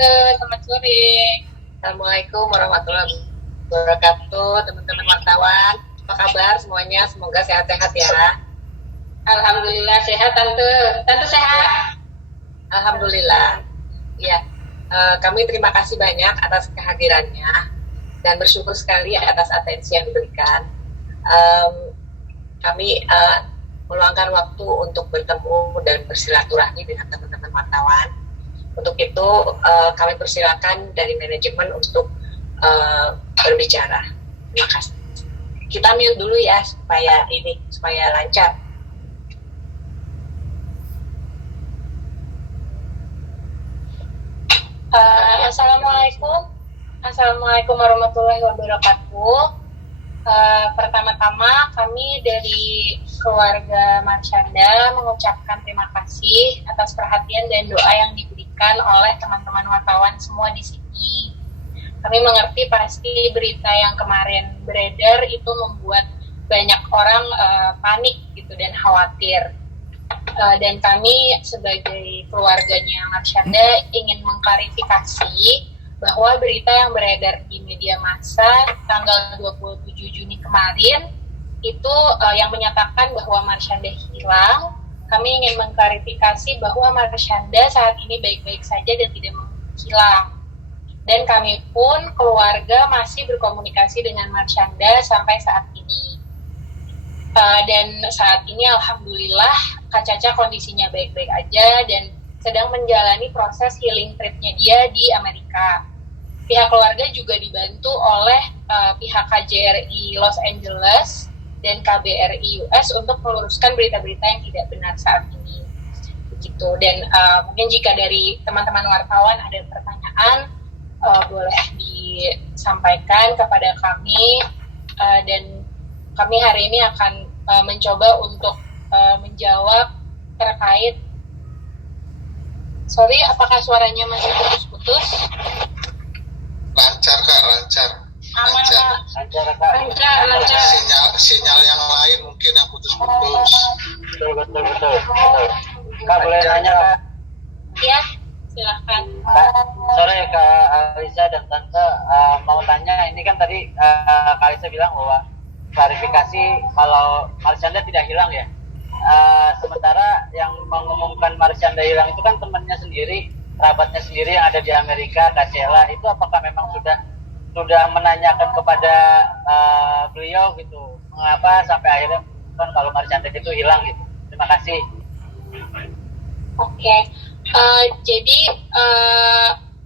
Tante, selamat sore. Assalamualaikum warahmatullahi wabarakatuh, teman-teman wartawan. Apa kabar semuanya? Semoga sehat-sehat ya. Alhamdulillah sehat Tante. Tante sehat? Alhamdulillah. Ya, kami terima kasih banyak atas kehadirannya dan bersyukur sekali atas atensi yang diberikan. Kami meluangkan waktu untuk bertemu dan bersilaturahmi dengan teman-teman wartawan. Untuk itu kami persilakan dari manajemen untuk berbicara. Terima kasih. Kita mute dulu ya supaya lancar. Assalamualaikum warahmatullahi wabarakatuh. Pertama-tama kami dari keluarga Marsyanda mengucapkan terima kasih atas perhatian dan doa yang diberikan oleh teman-teman wartawan semua di sini. Kami mengerti pasti berita yang kemarin beredar itu membuat banyak orang panik gitu dan khawatir. Dan kami sebagai keluarganya Marsyanda ingin mengklarifikasi bahwa berita yang beredar di media massa tanggal 27 Juni kemarin itu yang menyatakan bahwa Marsyanda hilang. Kami ingin mengklarifikasi bahwa Marsyanda saat ini baik-baik saja dan tidak menghilang. Dan kami pun keluarga masih berkomunikasi dengan Marsyanda sampai saat ini. Dan saat ini alhamdulillah Kak Caca kondisinya baik-baik aja dan sedang menjalani proses healing trip-nya dia di Amerika. Pihak keluarga juga dibantu oleh pihak KJRI Los Angeles dan KBRI US untuk meluruskan berita-berita yang tidak benar saat ini. Begitu. Dan mungkin jika dari teman-teman wartawan ada pertanyaan, boleh disampaikan kepada kami, dan kami hari ini akan mencoba untuk menjawab terkait. Sorry, apakah suaranya masih putus-putus? Lancar Kak, lancar. Aman Kak. Lancar. Sinyal yang lain mungkin yang putus-putus. Betul. Kak, boleh nanya Kak? Ya, silahkan. Sore Kak Alisa dan Tante, mau tanya, ini kan tadi Kak Alisa bilang bahwa klarifikasi kalau Marsyanda tidak hilang ya. Sementara yang mengumumkan Marsyanda hilang itu kan temannya sendiri, kerabatnya sendiri yang ada di Amerika, Kak Sheila. Itu apakah memang sudah menanyakan kepada beliau gitu, mengapa sampai akhirnya kan kalau Marsyanda itu hilang gitu? Terima kasih. Oke. Jadi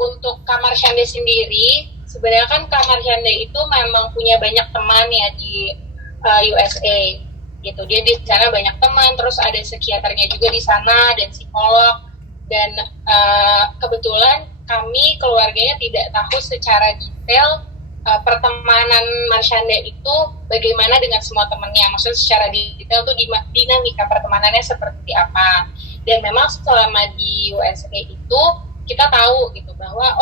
untuk Kak Marsyanda sendiri, sebenarnya kan Kak Marsyanda itu memang punya banyak teman ya di USA gitu. Dia di sana banyak teman, terus ada psikiaternya juga di sana dan psikolog. Dan kebetulan kami keluarganya tidak tahu secara detail pertemanan Marsyanda itu bagaimana dengan semua temannya. Maksudnya secara detail tuh dinamika pertemanannya seperti apa. Dan memang selama di USA itu kita tahu gitu bahwa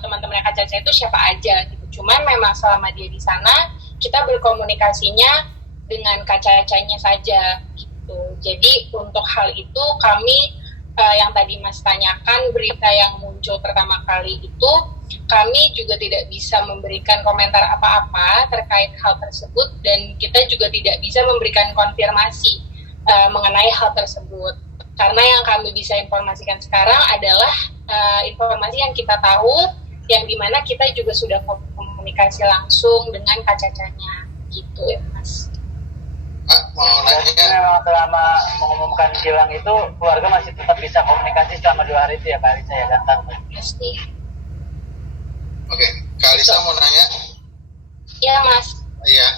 teman-teman Kak Caca itu siapa aja gitu. Cuman memang selama dia di sana kita berkomunikasinya dengan Kak Cacanya saja gitu. Jadi untuk hal itu kami yang tadi Mas tanyakan, berita yang muncul pertama kali itu, kami juga tidak bisa memberikan komentar apa-apa terkait hal tersebut dan kita juga tidak bisa memberikan konfirmasi mengenai hal tersebut. Karena yang kami bisa informasikan sekarang adalah informasi yang kita tahu, yang dimana kita juga sudah komunikasi langsung dengan Kak Cacanya gitu ya Mas. Mau nanya? Memang selama mengumumkan hilang itu keluarga masih tetap bisa komunikasi selama 2 hari itu ya Kak Alisa ya dan Tante? Pasti. Oke, Kak Alisa mau nanya? Iya Mas. Iya.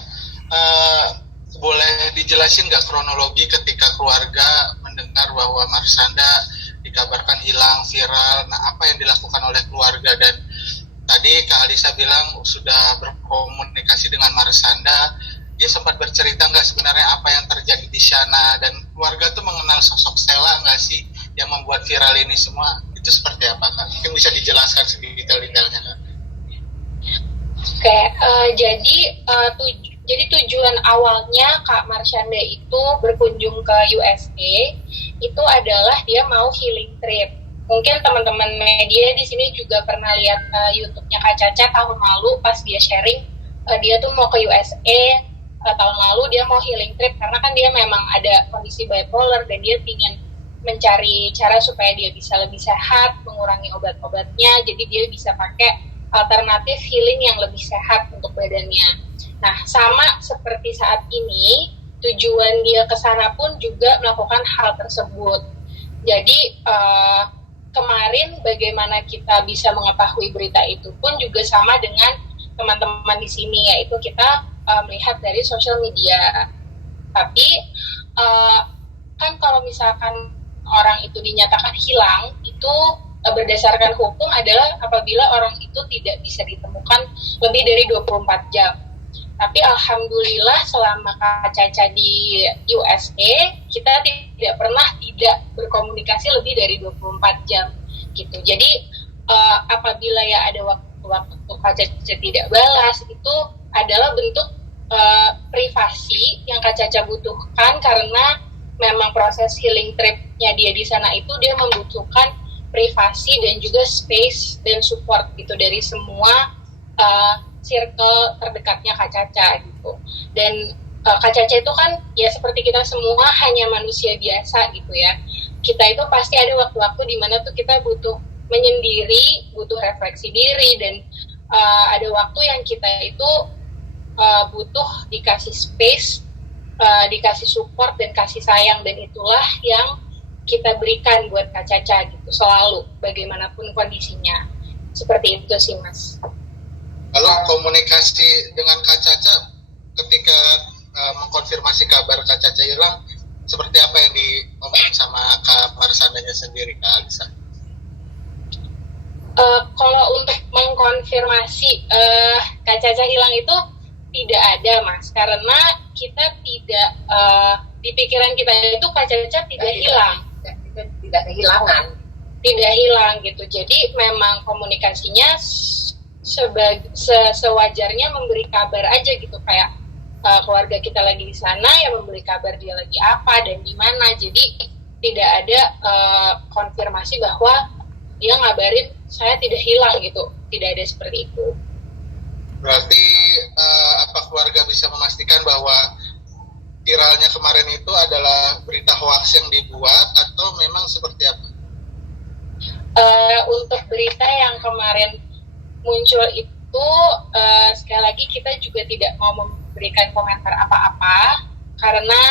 Boleh dijelasin nggak kronologi ketika keluarga mendengar bahwa Marsyanda dikabarkan hilang, viral, nah apa yang dilakukan oleh keluarga? Dan tadi Kak Alisa bilang sudah berkomunikasi dengan Marsyanda, dia sempat bercerita nggak sebenarnya apa yang terjadi di sana, dan keluarga tuh mengenal sosok Sheila nggak sih yang membuat viral ini semua, itu seperti apa Kak? Mungkin bisa dijelaskan sedetail-detailnya Kak? Oke, jadi tujuan awalnya Kak Marsyanda itu berkunjung ke USA itu adalah dia mau healing trip Mungkin teman-teman media di sini juga pernah lihat YouTube-nya Kak Caca tahun lalu pas dia sharing dia tuh mau ke USA tahun lalu, dia mau healing trip karena kan dia memang ada kondisi bipolar dan dia ingin mencari cara supaya dia bisa lebih sehat, mengurangi obat-obatnya, jadi dia bisa pakai alternatif healing yang lebih sehat untuk badannya. Nah, sama seperti saat ini, tujuan dia ke sana pun juga melakukan hal tersebut. Jadi kemarin bagaimana kita bisa mengetahui berita itu pun juga sama dengan teman-teman di sini, yaitu kita melihat dari sosial media. Tapi kan kalau misalkan orang itu dinyatakan hilang, itu berdasarkan hukum adalah apabila orang itu tidak bisa ditemukan lebih dari 24 jam. Tapi alhamdulillah selama Kak Caca di USA, kita tidak pernah tidak berkomunikasi lebih dari 24 jam gitu. Jadi apabila ya ada waktu Kak Caca tidak balas, itu adalah bentuk privasi yang Kak Caca butuhkan karena memang proses healing trip-nya dia di sana itu dia membutuhkan privasi dan juga space dan support gitu dari semua circle terdekatnya Kak Caca gitu. Dan Kak Caca itu kan ya seperti kita semua hanya manusia biasa gitu ya. Kita itu pasti ada waktu-waktu di mana tuh kita butuh menyendiri, butuh refleksi diri, dan ada waktu yang kita itu butuh dikasih space, dikasih support dan kasih sayang, dan itulah yang kita berikan buat Kak Caca gitu selalu bagaimanapun kondisinya. Seperti itu sih Mas. Lalu komunikasi dengan Kak Caca ketika mengkonfirmasi kabar Kak Caca hilang, seperti apa yang diomongin sama Kak Marsandanya sendiri, Kak Alisa? Kalau untuk mengkonfirmasi Kak Caca hilang itu tidak ada Mas, karena kita tidak di pikiran kita itu Kak Caca tidak hilang, tidak kehilangan, tidak hilang gitu. Jadi memang komunikasinya sewajarnya memberi kabar aja gitu, kayak keluarga kita lagi di sana ya memberi kabar dia lagi apa dan di mana. Jadi tidak ada konfirmasi bahwa dia ngabarin saya tidak hilang gitu, tidak ada seperti itu. Berarti apa keluarga bisa memastikan bahwa viralnya kemarin itu adalah berita hoax yang dibuat atau memang seperti apa? Untuk berita yang kemarin muncul itu sekali lagi kita juga tidak mau memberikan komentar apa-apa karena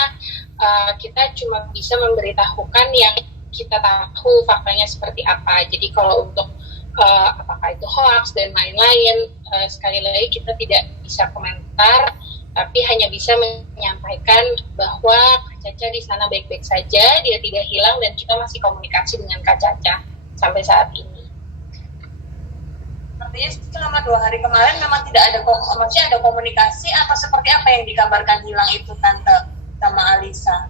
kita cuma bisa memberitahukan yang kita tahu faktanya seperti apa. Jadi kalau untuk apakah itu hoax dan lain-lain, sekali lagi kita tidak bisa komentar, tapi hanya bisa menyampaikan bahwa Kak Caca di sana baik-baik saja, dia tidak hilang, dan kita masih komunikasi dengan Kak Caca sampai saat ini. Artinya selama 2 hari kemarin memang tidak ada, maksudnya ada komunikasi atau seperti apa yang dikabarkan hilang itu Tante sama Alisa?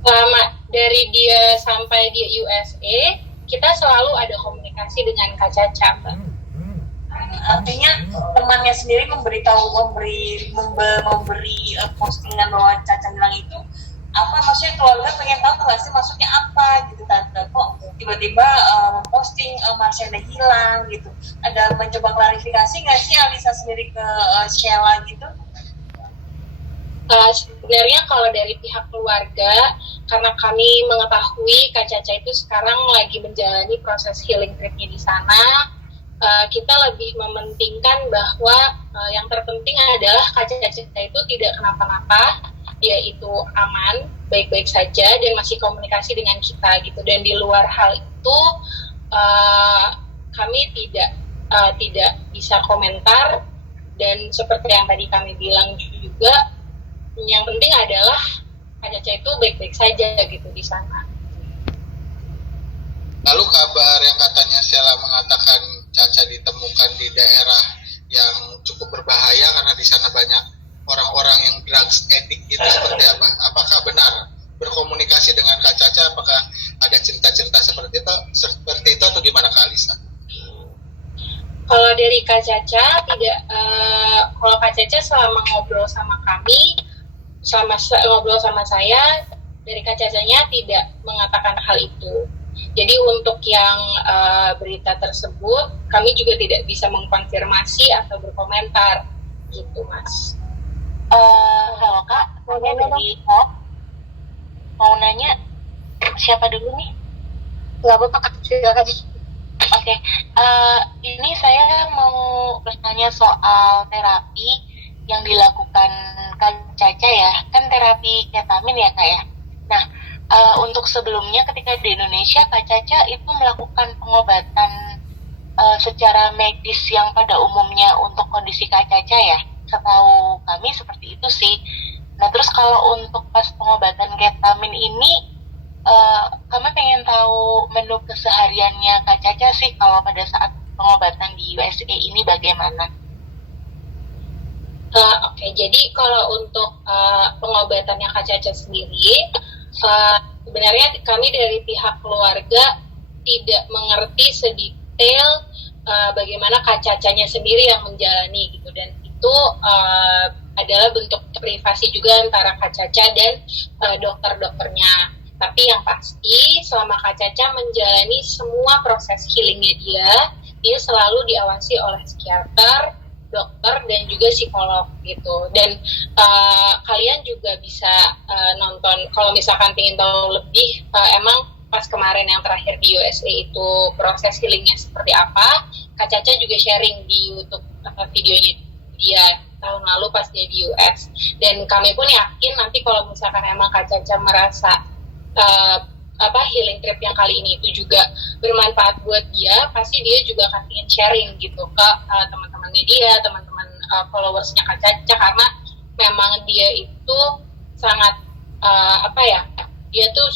Selama dari dia sampai di USA, kita selalu ada komunikasi dengan Kak Caca, Mbak. Artinya temannya sendiri memberi postingan bahwa Caca hilang itu apa, maksudnya keluarga pengen tahu nggak sih maksudnya apa gitu Tante, kok tiba-tiba memposting Marshanda hilang gitu, ada mencoba klarifikasi nggak sih Alisa sendiri ke Sheila gitu? Sebenarnya kalau dari pihak keluarga, karena kami mengetahui Kak Caca itu sekarang lagi menjalani proses healing trip-nya di sana, kita lebih mementingkan bahwa yang terpenting adalah Kak Caca itu tidak kenapa-napa, dia itu aman, baik-baik saja, dan masih komunikasi dengan kita gitu. Dan di luar hal itu, kami tidak bisa komentar, dan seperti yang tadi kami bilang juga, yang penting adalah Kak Caca itu baik-baik saja gitu di sana. Lalu kabar yang katanya Sheila mengatakan Caca ditemukan di daerah yang cukup berbahaya karena di sana banyak orang-orang yang drugs addict itu seperti apa? Apakah benar berkomunikasi dengan Kak Caca? Apakah ada cerita-cerita seperti itu atau gimana Kak Alisa? Kalau dari Kak Caca tidak, kalau Kak Caca selama ngobrol sama kami, ngobrol sama saya, dari Kak Cacanya tidak mengatakan hal itu. Jadi untuk yang berita tersebut kami juga tidak bisa mengkonfirmasi atau berkomentar gitu Mas. Halo Kak, saya dari mau nanya siapa dulu nih? Nggak apa-apa Kak, silakan. Oke, ini saya mau bertanya soal terapi yang dilakukan Kak Caca ya, kan terapi ketamin ya Kak ya. Nah, untuk sebelumnya ketika di Indonesia Kak Caca itu melakukan pengobatan secara medis yang pada umumnya untuk kondisi Kak Caca ya, setahu kami seperti itu sih. Nah terus kalau untuk pas pengobatan ketamin ini, kami pengen tahu menu kesehariannya Kak Caca sih kalau pada saat pengobatan di USA ini bagaimana? Oke, jadi kalau untuk pengobatannya Kak Caca sendiri, sebenarnya kami dari pihak keluarga tidak mengerti sedetail bagaimana Kak Cacanya sendiri yang menjalani gitu, dan itu adalah bentuk privasi juga antara Kak Caca dan dokter-dokternya. Tapi yang pasti selama Kak Caca menjalani semua proses healingnya dia selalu diawasi oleh psikiater, dokter, dan juga psikolog gitu. Dan kalian juga bisa nonton, kalau misalkan ingin tahu lebih, emang pas kemarin yang terakhir di USA itu proses healingnya seperti apa, Kak Caca juga sharing di YouTube videonya dia tahun lalu pas dia di US. Dan kami pun yakin nanti kalau misalkan emang Kak Caca merasa healing trip yang kali ini itu juga bermanfaat buat dia, pasti dia juga akan ingin sharing gitu ke teman-temannya dia, teman-teman followersnya Kak Caca, karena memang dia itu sangat dia tuh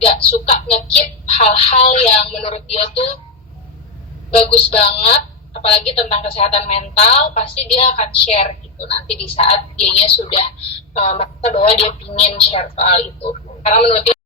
gak suka nge-keep hal-hal yang menurut dia tuh bagus banget, apalagi tentang kesehatan mental. Pasti dia akan share gitu nanti di saat dianya sudah merasa bahwa dia pingin share soal itu, karena menurut dia